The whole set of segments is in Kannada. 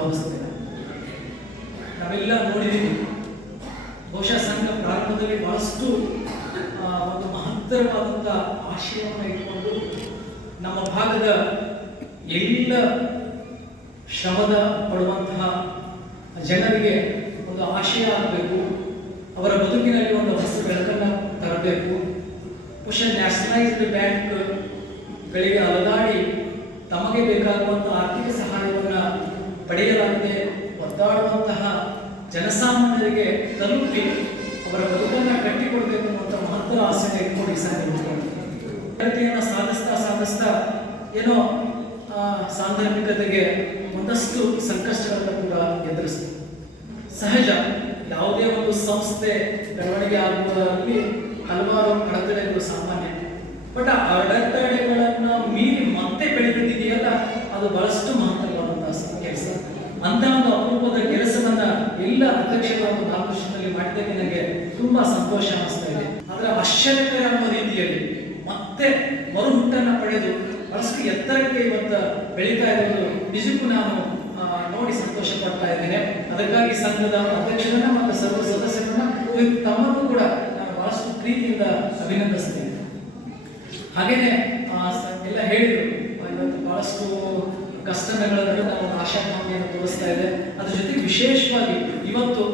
ಭಾವಿಸ್ತೇನೆ ನಾವೆಲ್ಲ ನೋಡಿದ್ದೀವಿ. ಬಹುಶಃ ಸಂಘ ಪ್ರಾರಂಭದಲ್ಲಿ ಬಹಳಷ್ಟು ಒಂದು ಮಹತ್ತರವಾದಂಥ ಆಶಯವನ್ನು ಇಟ್ಕೊಂಡು ನಮ್ಮ ಭಾಗದ ಎಲ್ಲ ಶ್ರಮದ ಪಡುವಂತಹ ಜನರಿಗೆ ಒಂದು ಆಶಯ ಆಗಬೇಕು. ಅವರ ಬದುಕಿನಲ್ಲಿ ಒಂದು ಹೊಸ ಬೆಳಕನ್ನು ತರಬೇಕು. ಬಹುಶಃ ನ್ಯಾಷನಲೈಸ್ಡ್ ಬ್ಯಾಂಕ್ಗಳಿಗೆ ಅಲದಾಡಿ ತಮಗೆ ಬೇಕಾಗುವಂಥ ಆರ್ಥಿಕ ಸಹಾಯವನ್ನು ಒದ್ದಾಡುವಂತಹ ಜನಸಾಮಾನ್ಯರಿಗೆ ತಲುಪಿ ಅವರ ಬದುಕನ್ನು ಕಟ್ಟಿಕೊಡ್ಬೇಕು ಅನ್ನುವಂಥ ಮಹತ್ತರ ಆಸೆನ ಇಟ್ಕೊಂಡು ಈ ಪ್ರಗತಿಯನ್ನು ಸಾಧಿಸ್ತಾ ಸಾಧಿಸ್ತಾ ಏನೋ ಸಾಂದರ್ಭಿಕತೆಗೆ ಒಂದಷ್ಟು ಸಂಕಷ್ಟಗಳನ್ನು ಕೂಡ ಎದುರಿಸ್ತೀವಿ ಸಹಜ, ಯಾವುದೇ ಒಂದು ಸಂಸ್ಥೆ ಬೆಳವಣಿಗೆ ಆಗುವುದರಲ್ಲಿ ಹಲವಾರು ಅಡೆತಡೆಗಳು ಸಾಮಾನ್ಯ. ಬಟ್ ಆ ಅಡೆತಡೆಗಳನ್ನು ಮೀರಿ ಮತ್ತೆ ಬೆಳೆದಿದೆಯಲ್ಲ ಅದು ಬಹಳಷ್ಟು ಎಲ್ಲ ಅಧ್ಯಕ್ಷರ ಒಂದು ಮಾರ್ಗದರ್ಶನದಲ್ಲಿ ಮಾಡಿದ್ದಕ್ಕೆ ನನಗೆ ತುಂಬಾ ಸಂತೋಷ ಅನಿಸ್ತಾ ಇದೆ. ಆದ್ರೆ ಆಶ್ಚರ್ಯಕರ ಅನ್ನೋ ರೀತಿಯಲ್ಲಿ ಮತ್ತೆ ಮರುಹುಟ್ಟನ್ನ ಪಡೆದು ಅಷ್ಟು ಎತ್ತರಕ್ಕೆ ಇವತ್ತು ಬೆಳೀತಾ ಇರೋದು ನಿಜಕ್ಕೂ ನಾನು ನೋಡಿ ಸಂತೋಷ ಪಡ್ತಾ ಇದ್ದೇನೆ. ಅದಕ್ಕಾಗಿ ಸಂಘದ ಅಧ್ಯಕ್ಷರನ್ನ ಮತ್ತು ಸರ್ವ ಸದಸ್ಯರನ್ನ ತಮ್ಮನ್ನು ಕೂಡ ನಾನು ಬಹಳಷ್ಟು ಪ್ರೀತಿಯಿಂದ ಅಭಿನಂದಿಸ್ತೇನೆ. ಹಾಗೇನೆ ಎಲ್ಲ ಹೇಳಿದ್ರು. ಕಷ್ಟಗಳನ್ನು ನಾವು ಆಶಾಭಾವನೆಯನ್ನು ತೋರಿಸ್ತಾ ಇದೆ. ಅದ್ರ ಜೊತೆಗೆ ವಿಶೇಷವಾಗಿ ಇವತ್ತು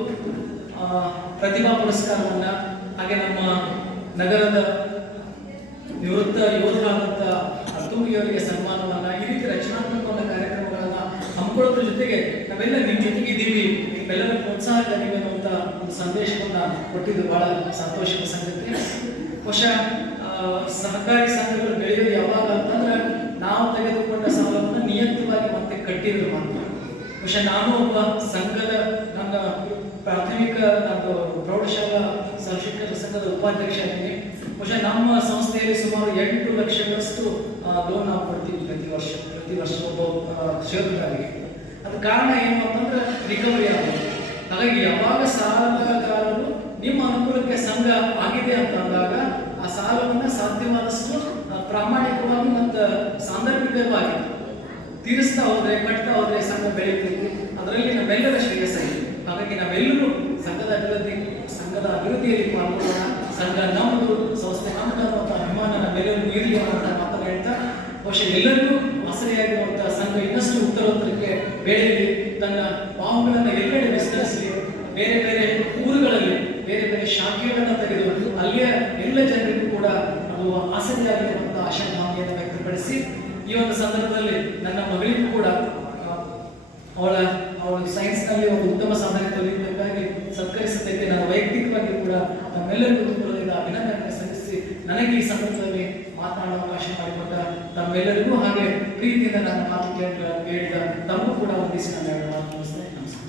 ಪ್ರತಿಭಾ ಪುರಸ್ಕಾರವನ್ನು ಹಾಗೆ ನಮ್ಮ ನಗರದ ನಿವೃತ್ತ ಯೋಧರಾದಂಥ ಅರ್ತುಂಗಿಯವರಿಗೆ ಸನ್ಮಾನವನ್ನ ಈ ರೀತಿ ರಚನಾತ್ಮಕವಾದ ಕಾರ್ಯಕ್ರಮಗಳನ್ನ ಹಮ್ಮಿಕೊಳ್ಳೋದ್ರ ಜೊತೆಗೆ ನಾವೆಲ್ಲ ನಿಮ್ಮ ಜೊತೆಗೆ ಇದ್ದೀವಿ ಪ್ರೋತ್ಸಾಹ ಪ್ರೋತ್ಸಾಹಕಾರಿ ಅನ್ನುವಂಥ ಒಂದು ಸಂದೇಶವನ್ನ ಕೊಟ್ಟಿದ್ದು ಬಹಳ ಸಂತೋಷದ ಸಂಗತಿ. ಬಹುಶಃ ಸಹಕಾರಿ ಸಂಘಗಳು ಬೆಳೆಯೋದು ಯಾವಾಗ ಅಂತಂದ್ರೆ ನಾವು ತೆಗೆದುಕೊಂಡ ಸಾಲವನ್ನು ನಿಯಮಿತವಾಗಿ ಮತ್ತೆ ಕಟ್ಟಿದ್ರು ಅಂತ. ಬಹುಶಃ ನಾನು ಒಬ್ಬ ಸಂಘದ, ನನ್ನ ಪ್ರಾಥಮಿಕ ನಾನು ಪ್ರೌಢಶಾಲಾ ಶಿಕ್ಷಕರ ಸಂಘದ ಉಪಾಧ್ಯಕ್ಷ ಆಗಿದ್ದೀನಿ ಬಹುಶಃ ನಮ್ಮ ಸಂಸ್ಥೆಯಲ್ಲಿ ಸುಮಾರು ಎಂಟು ಲಕ್ಷಗಳಷ್ಟು ಲೋನ್ ನಾವು ಕೊಡ್ತೀವಿ ಪ್ರತಿ ವರ್ಷ ಪ್ರತಿ ವರ್ಷ ಒಬ್ಬ ಕ್ಷೇತ್ರಗಳಿಗೆ ಅದು ಕಾರಣ ಏನು ಅಂತಂದ್ರೆ ರಿಕವರಿ ಆಗೋದು. ಹಾಗಾಗಿ ಯಾವಾಗ ಸಾಲಗಾರರು ನಿಮ್ಮ ಅನುಕೂಲಕ್ಕೆ ಸಂಘ ಆಗಿದೆ ಅಂತ ಅಂದಾಗ ಆ ಸಾಲವನ್ನು ಸಾಧ್ಯವಾದಷ್ಟು ಪ್ರಾಮಾಣಿಕವಾಗಿ ಮತ್ತು ಸಾಂದರ್ಭಿಕವಾಗಿ ತೀರಿಸ್ತಾ ಹೋದ್ರೆ, ಕಟ್ತಾ ಹೋದ್ರೆ ಸಂಘ ಬೆಳೀತೀವಿ ಅದರಲ್ಲಿ ನಮ್ಮೆಲ್ಲರ ಶ್ರೇಯಸ್ಸಾಗಿದೆ ಹಾಗಾಗಿ ನಾವೆಲ್ಲರೂ ಸಂಘದ ಅಭಿವೃದ್ಧಿ, ಸಂಘದ ಅಭಿವೃದ್ಧಿಯಲ್ಲಿ ಪಾಲ್ಗೊಳ್ಳೋಣ. ಸಂಘ ನಮ್ಮದು ಸಂಸ್ಥೆ ನಮ್ಮದು ಅನ್ನುವಂಥ ಅಭಿಮಾನ ನಮ್ಮೆಲ್ಲರಿಗೂ ಇರಲಿ ಅನ್ನೋ ಮಾತನ್ನು ಹೇಳ್ತಾ, ಬಹುಶಃ ಎಲ್ಲರಿಗೂ ಆಸರೆಯಾಗಿರುವಂತಹ ಸಂಘ ಇನ್ನಷ್ಟು ಉತ್ತರೋತ್ತರಕ್ಕೆ ಬೆಳೆಯಲಿ ತನ್ನ ಪಾವುಗಳನ್ನು ಎಲ್ಲೆಡೆ ವಿಸ್ತರಿಸಲಿ ಬೇರೆ ಬೇರೆ ಊರುಗಳಲ್ಲಿ, ಬೇರೆ ಬೇರೆ ಶಾಖೆಗಳನ್ನು ತೆಗೆದು, ಅಲ್ಲಿಯ ಎಲ್ಲ ಜನರಿಗೂ ಕೂಡ ಅದು ಈ ಒಂದು ಸಂದರ್ಭದಲ್ಲಿ ನನ್ನ ಮಗಳಿಗೂ ಕೂಡ ಅವಳ ಅವಳ ಸೈನ್ಸ್ನಲ್ಲಿ ಒಂದು ಉತ್ತಮ ಸಾಧನೆ ತೋರಿದ್ದಕ್ಕಾಗಿ ಸತ್ಕರಿಸಿದ್ದಕ್ಕೆ ನಾನು ವೈಯಕ್ತಿಕವಾಗಿ ಕೂಡ ತಮ್ಮೆಲ್ಲರಿಗೂ ಕುಟುಂಬದಿಂದ ಅಭಿನಂದನೆ ಸಲ್ಲಿಸಿ ನನಗೆ ಈ ಸಂದರ್ಭದಲ್ಲಿ ಮಾತನಾಡುವ ಅವಕಾಶ ಮಾಡಿಕೊಟ್ಟ ತಮ್ಮೆಲ್ಲರಿಗೂ ಹಾಗೆ ಪ್ರೀತಿಯಿಂದ ನನ್ನ ಮಾತು ಕೇಳಿದ ತಮಗೂ ಕೂಡ ಒಂದಿಸಿ ನಾನು ನಮಸ್ಕಾರ